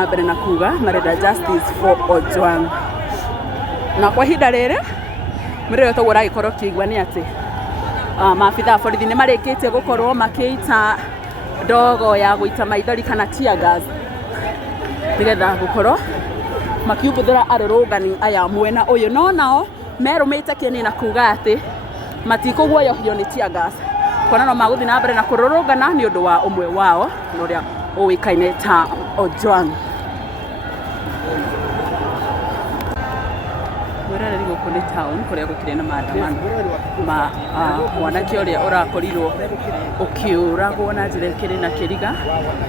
na mbere na kuga marenda justice for Ojwang. Na kwa hinda rĩrĩ mĩrĩo toguo ũragĩkorwo ũkĩigua nĩ atĩ maabithaa borithi nĩ marĩkĩtie gũkorwo makĩita ndogo ya gũita maithori kana tear gas nĩgetha gũkorwo makiumbũthĩra arũrũngani aya mwena ũyũ, no nao merũmĩte kĩeni na kuga atĩ matikũguoyohio nĩ tear gas, kuona no magũthiĩ na mbere na kũrũrũngana nĩ ũndũ wa ũmwe wao ũrĩa ũĩkaine ta Ojwang. Mwerereri gũkũ nĩ town kũrĩa gũkĩrĩ na maandamano ma mwanake ũrĩa ũrakorirwo ũkĩũragwo na njĩra ĩkĩrĩ na kĩriga,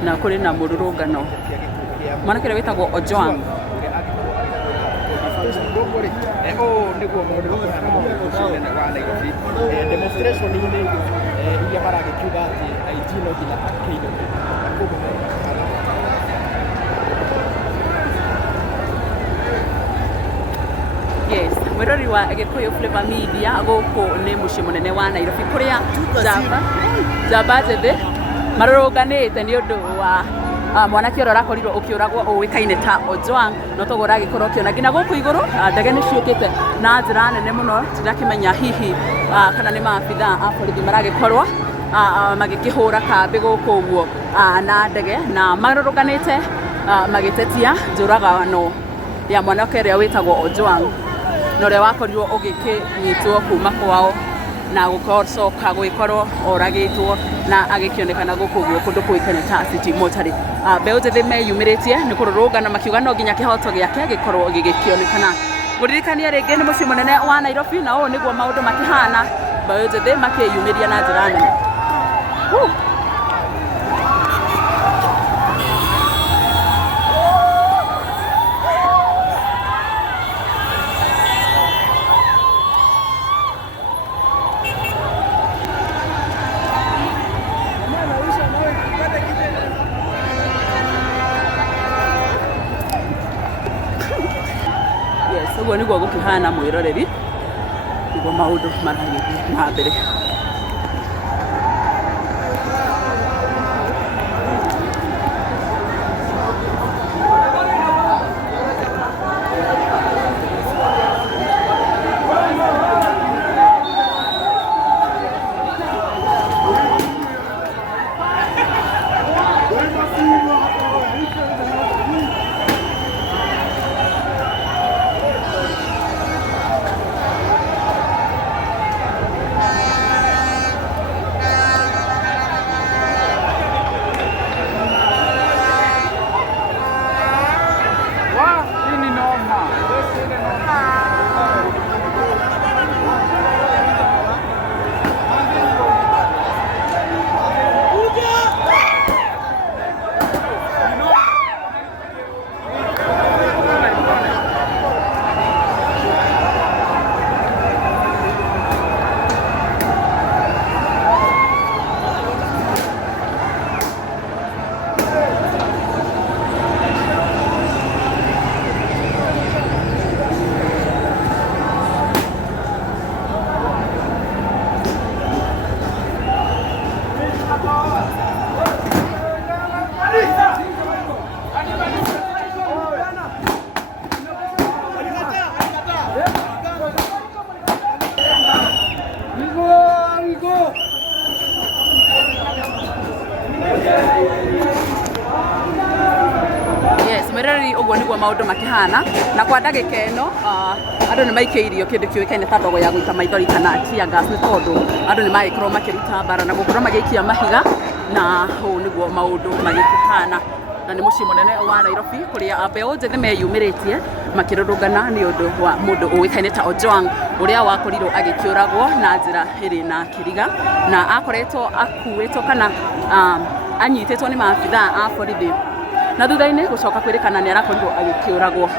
na kũrĩ na mũrũrũngano. Mwanake ũrĩa wĩtagwo Ojwang. Yes, mwĩrori wa Gĩkũyũ Flavour Media gũkũ nĩ mũciĩ mũnene wa Nairobi kũrĩa njamba njĩthĩ marũrũnganĩte nĩ ũndũ wa mwanake ũrĩa ũrakorirwo ũkĩũragwo ũĩkaine ta Ojwang. No toguo ũragĩkorwo ũkĩona nginya gũkũ igũrũ ndege nĩ ciũkĩte na njĩra nene mũno, tirakĩmenya hihi kana nĩ maabithaa a borithi maragĩkorwo magĩkĩhũra kambĩ gũkũ ũguo na ndege, na marũrũnganĩte magĩtetia njũragano ya mwanake ũrĩa wĩtagwo Ojwang na ũrĩa wakorirwo ũgĩkĩnyitwo kuma kwao na gũcoka gwĩkorwo oragĩtwo na agĩkĩonekana gũkũ ũguo kũndũ kũĩkaine ta City Mortuary. Mbeũ njĩthĩ meyumĩrĩtie nĩ kũrũrũngana makiuga no nginya kĩhoto gĩake gĩkorwo gĩgĩkĩonekana. Mũririkanie rĩngĩ nĩ mũciĩ mũnene wa Nairobi na ũũ nĩguo maũndũ makĩhana, mbeũ njĩthĩ makĩyumĩria na njĩra nene. Ũguo nĩguo gũkĩhana mwĩroreri, nĩguo maũndũ maragĩthiĩ na mbere. Ũguo nĩguo maũndũ makĩhana, na kwa ndagĩka ĩno andũ nĩ maikĩirio kĩndũ kĩũĩkaine ta ndogo ya gũita maithori kana tear gas, nĩ tondũ andũ nĩ magĩkorwo makĩruta mbara na gũkorwo magĩikia mahiga, na ũũ nĩguo maũndũ magĩkĩhana. Na nĩ mũciĩ mũnene wa Nairobi kũrĩa mbeũ njĩthĩ meyumĩrĩtie makĩrũrũngana nĩ ũndũ wa mũndũ ũĩkaine ta Ojwang ũrĩa wakorirwo agĩkĩũragwo na njĩra ĩrĩ na kĩriga, na akoretwo akuĩtwo kana anyitĩtwo nĩ maabithaa a borithi na thutha-inĩ gũcoka kwĩrĩkana nĩ arakorirwo agĩkĩũragwo.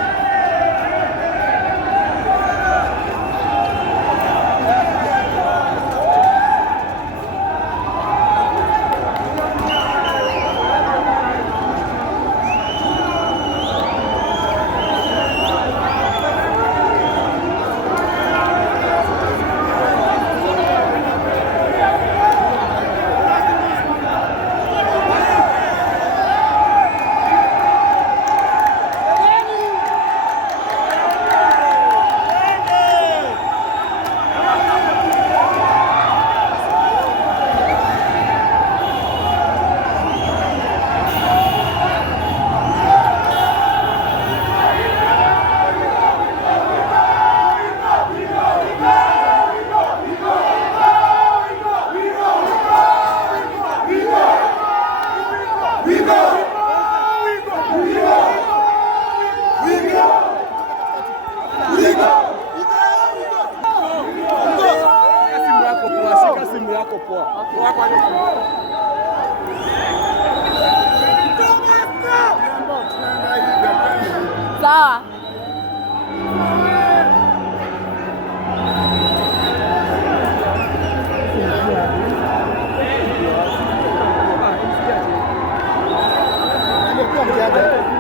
Sawa.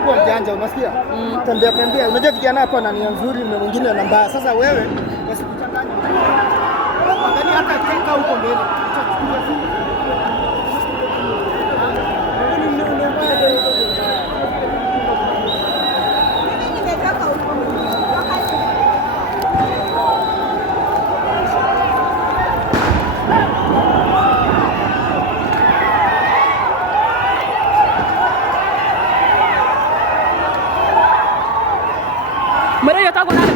Kuwa mjanja, unasikia? Tembea. Unajua kijana hapa na nia nzuri na mwingine na mbaya. Sasa wewe wasikuchanganye. Angalia hata keka huko mbele. Mira, yo estaba con Ale.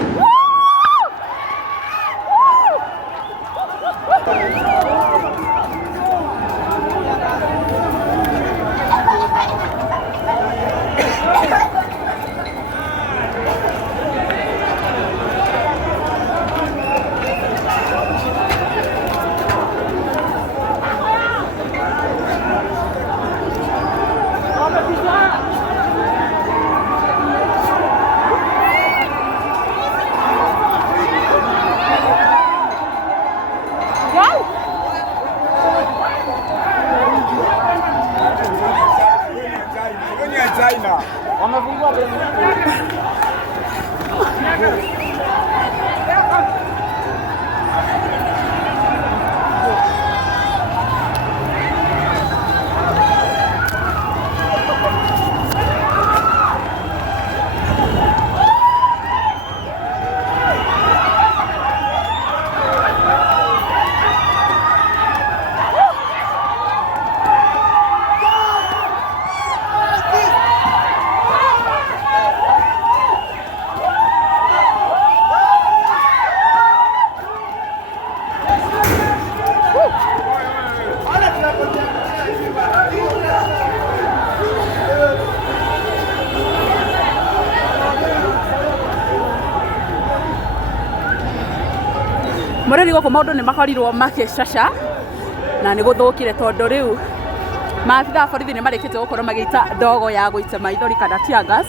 Mureri goko maundu ni makorirwo makicaca na ni guthukire tondu riu maabitha borithi ni marikite gukorwo magita ndogo ya guita maithori kana tear gas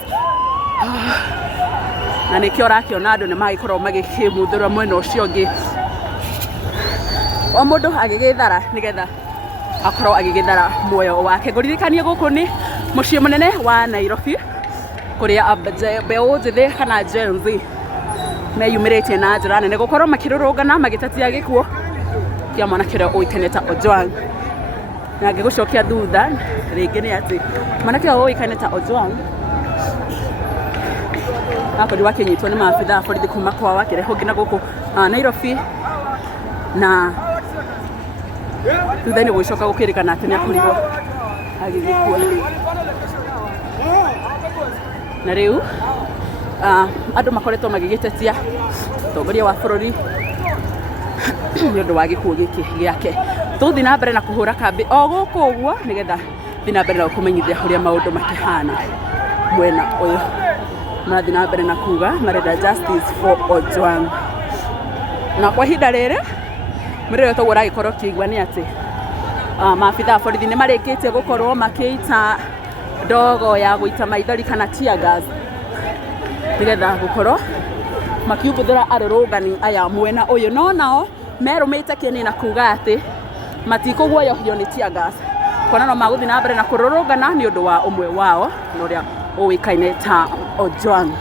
na nikio rakiona andu ni magikorwo magikimuthura mwena ucio ungi o mundu agigithara nigetha akorwo agigithara muoyo wake. Nguririkanie guku ni mucii munene wa Nairobi kuria mbeu njithi kana Gen Z meyumiritie na njira nene gukorwo makirurungana magitatia gikuo kia mwanake uria uikane ta Ojwang. Na ngigucokia thutha ringi ni ati mwanake uria uikane ta Ojwang akorirwo akinyitwo ni maabitha borithi kuma kwao akireho nginya guku Nairobi, na thutha-ini gugicoka gukirikana ati ni akorirwo agigikua. Na riu andu makoretwo magigitetia mutongoria wa bururi ni undu wa gikuo giki giake. Tuthi na mbere na kuhura kambi o guku uguo nigetha thi na mbere na kumenyithia uria maundu makihana mwena uyu. Mathi na mbere na kuga marenda justice for Ojwang. Na kwa ihinda riri muriro toguo ragikorwo kiigua ni ati maabitha borithi ni marikitie gukorwo makiita ndogo ya guita maithori kana tear gas nigetha gukorwo makiumbũthĩra arũrũngani aya mwena uyu, no nao merumĩte kĩni na kuga ati matikũguoyohio ni tear gas, kona no maguthi na mbere na kũrũrũngana ni ũndũ wa ũmwe wao na ũrĩa ũĩkaine ta Ojwang.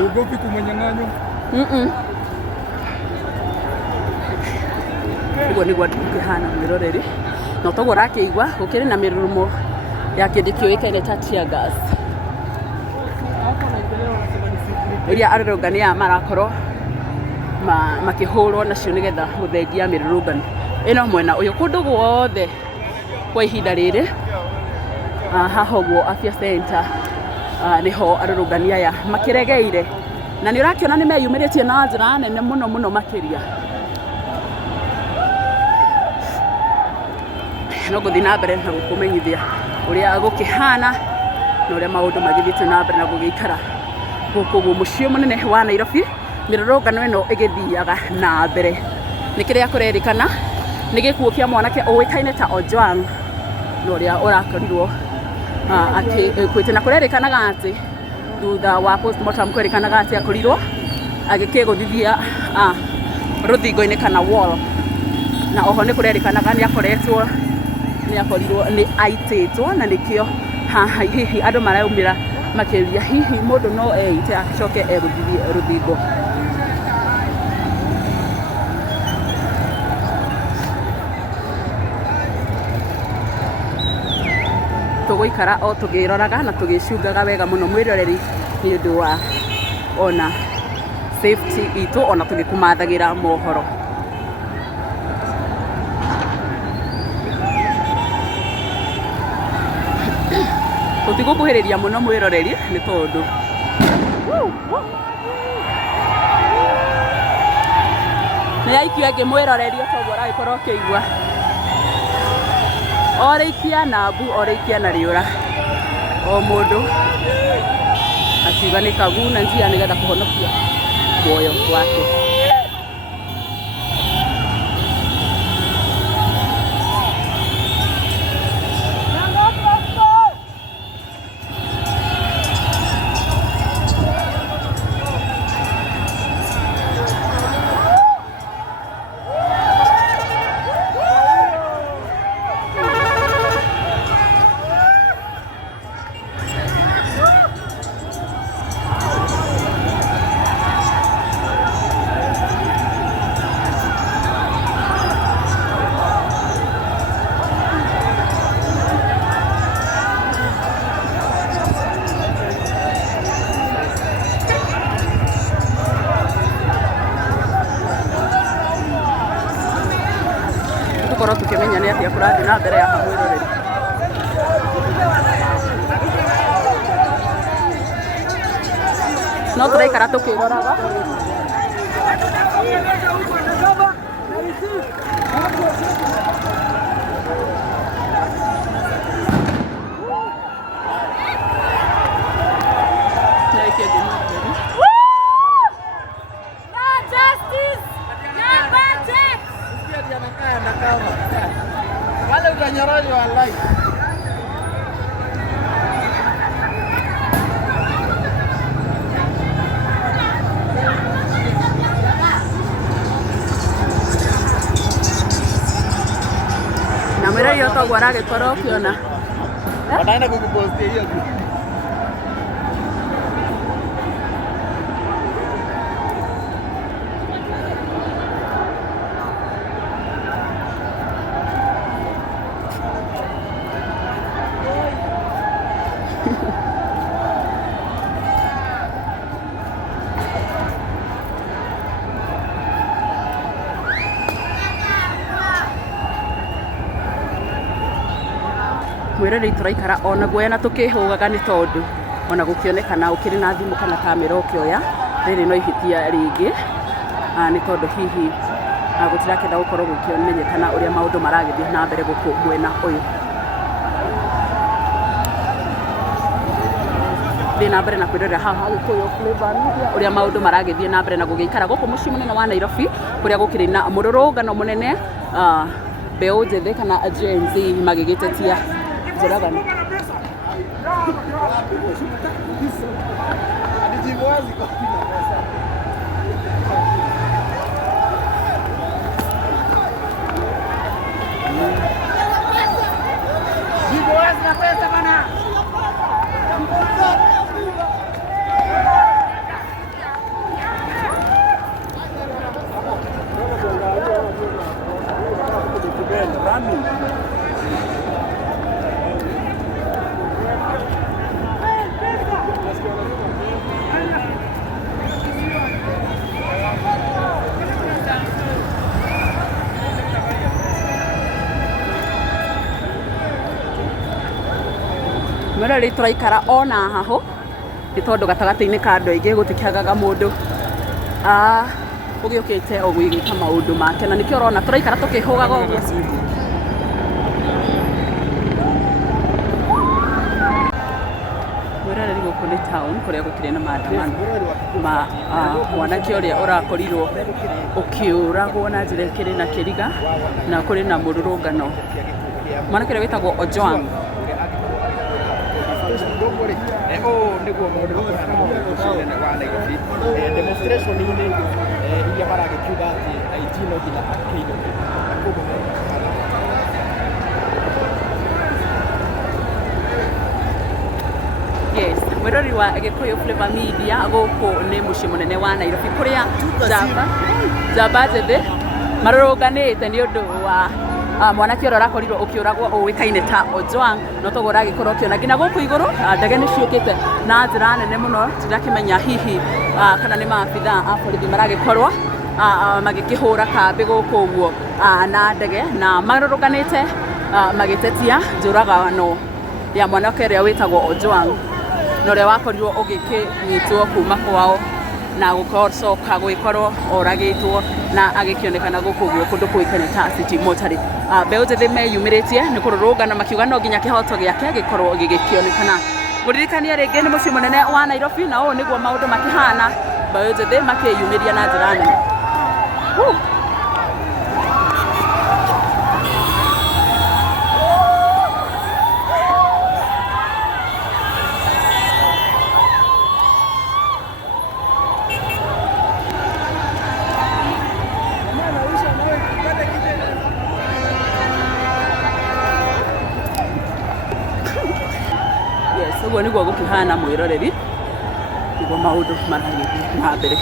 Ugopi kumanyang'anyo? Uguo niguo kihana miroreri no toguo rakiigua gukiri na mirurumo ya kindi kioikaine ta tear gas iria arũrũngani aya marakorwo makihũrwo nacio nigetha guthengia mirurungano ino mwena uyu kundu guothe kwa ihinda riri. Haha ũguo Afya Center niho arũrũngani aya makiregeire na ni urakiona ni meyumiritie na njira nene muno makiria. No guthi na mbere na gukumenyithia uria gukihana na uria maundu magithiite na mbere na gugikara guku mucii munene wa Nairobi mirurungano ino igithiaga na mbere ni kiria kurerikana ni gikuo kia mwanake uikaine ta Ojwang no ria urakorirwo akikwite na kurerikanaga ati thutha wa postmortem kurerikanaga ati akorirwo agikiguthithia ruthingo-ini kana wall na oho ni kurerikanaga ni akoretwo ni akorirwo ni aititwo na nikio haha hihi andu maraumira makiria hihi mundu no eite acoke eguthithie ruthingo. Tuguikara o tugiroraga na tugicungaga wega muno mwiroreri ni undu wa ona safety itu ona tugikumathagira mohoro. Tutigukuhiriria muno mwiroreri ni tondu ni aikia ngi mwiroreri toguo aragikorwo kiigua orikia na mbu orikia na riura o mundu akiuga ni kaguna njia nigetha kuhonokia muoyo wake. Tukorwo tukimenya ni atia kurathi na mbere ya mwiroreri. No turaikara tukiroraga wale utanyoroshwa wallahi. na mwira yo to gwara gikorwo kiona wanaenda kukupostia hiyo mwiroreri turaikara ona guoya na tukihugaga ni tondu ona gukionekana ukiri na thimu kana kamera ukioya riri no ihitia ringi ni tondu hihi gutirakenda gukorwo gukionenyekana uria maundu maragithie na mbere guku mwena uyu na mbere na kwirorera haha Gikuyu Flavor Media uria maundu maragithie na mbere na gugiikara guku mucii munene wa Nairobi kuria gukiri na mururungano munene mbeu njithe kana Gen Z magigitetia njuragano. Mwiroreri turaikara ona haho ni tondu gatagati-ini ka andu aingi gutikiagaga mundu ugiukite ogwigika maundu make na nikio urona turaikara tukihugaga uguo. Mwiroreri guku nĩ town kũrĩa gũkĩrĩ na maandamano ma mwanake ũrĩa ũrakorirwo ũkĩũragwo na njĩra ĩkĩrĩ na kĩriga na kũrĩ na mũrũrũngano. Mwanake ũrĩa wĩtagwo Ojwang. Nĩguo maũndũ makũhana mũciĩ-inĩ wa Nairobi demonstration-inĩ iria maragĩkiuga atĩ IG no nginya akĩinũke na koguo Yes, mwĩrori wa Gĩkũyũ Flavour Media gũkũ nĩ mũciĩ mũnene wa Nairobi kũrĩa njamba njĩthĩ marũrũnganĩte nĩ ũndũ wa mwanake ũrĩa ũrakorirwo ũkĩũragwo ũĩkaine ta Ojwang, no toguo ũragĩkorwo ũkĩona nginya gũkũ igũrũ ndege nĩ ciũkĩte na njĩra nene mũno, tũrakĩmenya hihi kana nĩ maabitha a borithi maragĩkorwo magĩkĩhũra kambĩ gũkũ ũguo na ndege na marũrũnganĩte magĩtetia njũragano ya mwanake ũrĩa wĩtagwo Ojwang na ũrĩa wakorirwo ũgĩkĩnyitwo kuma kwao na gũcoka gwĩkorwo oragĩtwo na agĩkĩonekana gũkũ ũguo kũndũ kũĩkaine ta City Mortuary. Mbeũ njĩthĩ meyumĩrĩtie nĩ kũrũrũngana makiuga no nginya kĩhoto gĩake gĩkorwo gĩgĩkĩonekana. Mũririkanie rĩngĩ nĩ mũciĩ mũnene wa Nairobi na ũũ nĩguo maũndũ makĩhana, mbeũ njĩthĩ makĩyumĩria na njĩra nene. Ũguo nĩguo gũkĩhana mwĩroreri, nĩguo maũndũ marathiĩ na mbere.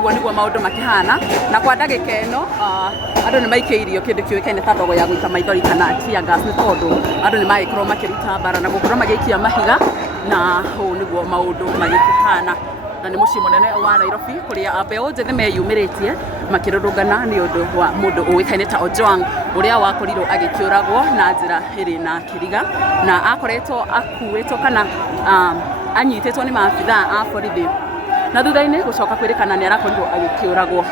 Ũguo nĩguo maũndũ makĩhana na kwa ndagĩka ĩno andũ nĩ maikĩirio kĩndũ kĩũĩkaine ta ndogo ya gũita maithori kana tear gas, nĩ tondũ andũ nĩ magĩkorwo makĩruta mbara na gũkorwo magĩikia mahiga, na ũũ nĩguo maũndũ magĩkĩhana. Na nĩ mũciĩ mũnene wa Nairobi kũrĩa mbeũ njĩthĩ meyumĩrĩtie makĩrũrũngana nĩ ũndũ wa mũndũ ũĩkaine ta Ojwang ũrĩa wakorirwo agĩkĩũragwo na njĩra ĩrĩ na kĩriga na akoretwo akuĩtwo kana anyitĩtwo nĩ maabitha a borithi na thutha-inĩ gũcoka kwĩrĩkana nĩ arakorirwo agĩkĩũragwo.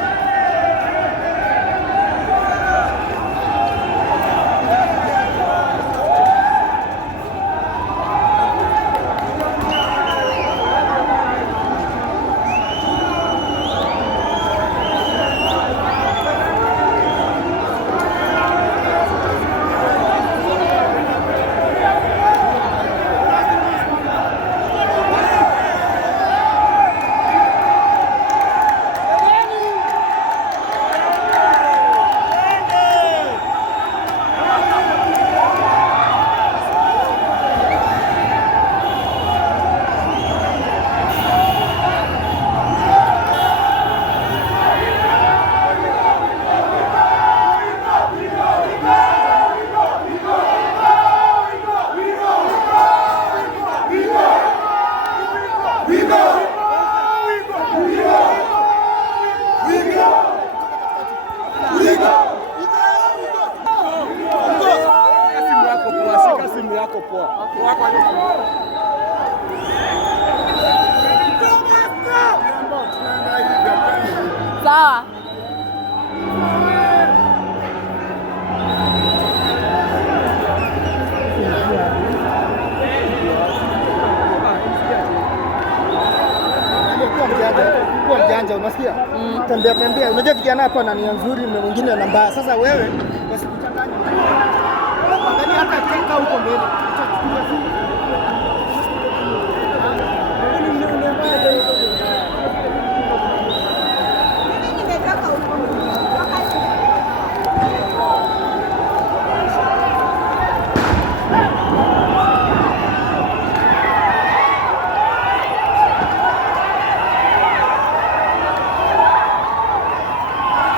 Sawa. Kuwa mjanja, unasikia? Tembea tembea. Unajua kijana hapa ana nia nzuri na mwingine ana mbaya. Sasa wewe wasikuchanganye. Angalia hata keka huko mbele.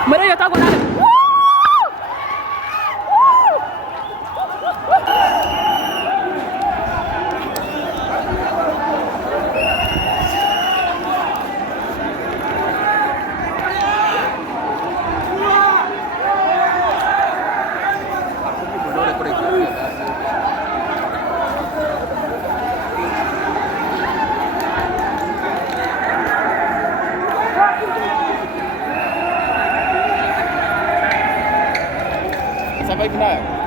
Mira, yo estaba con Ale. Survive nayo.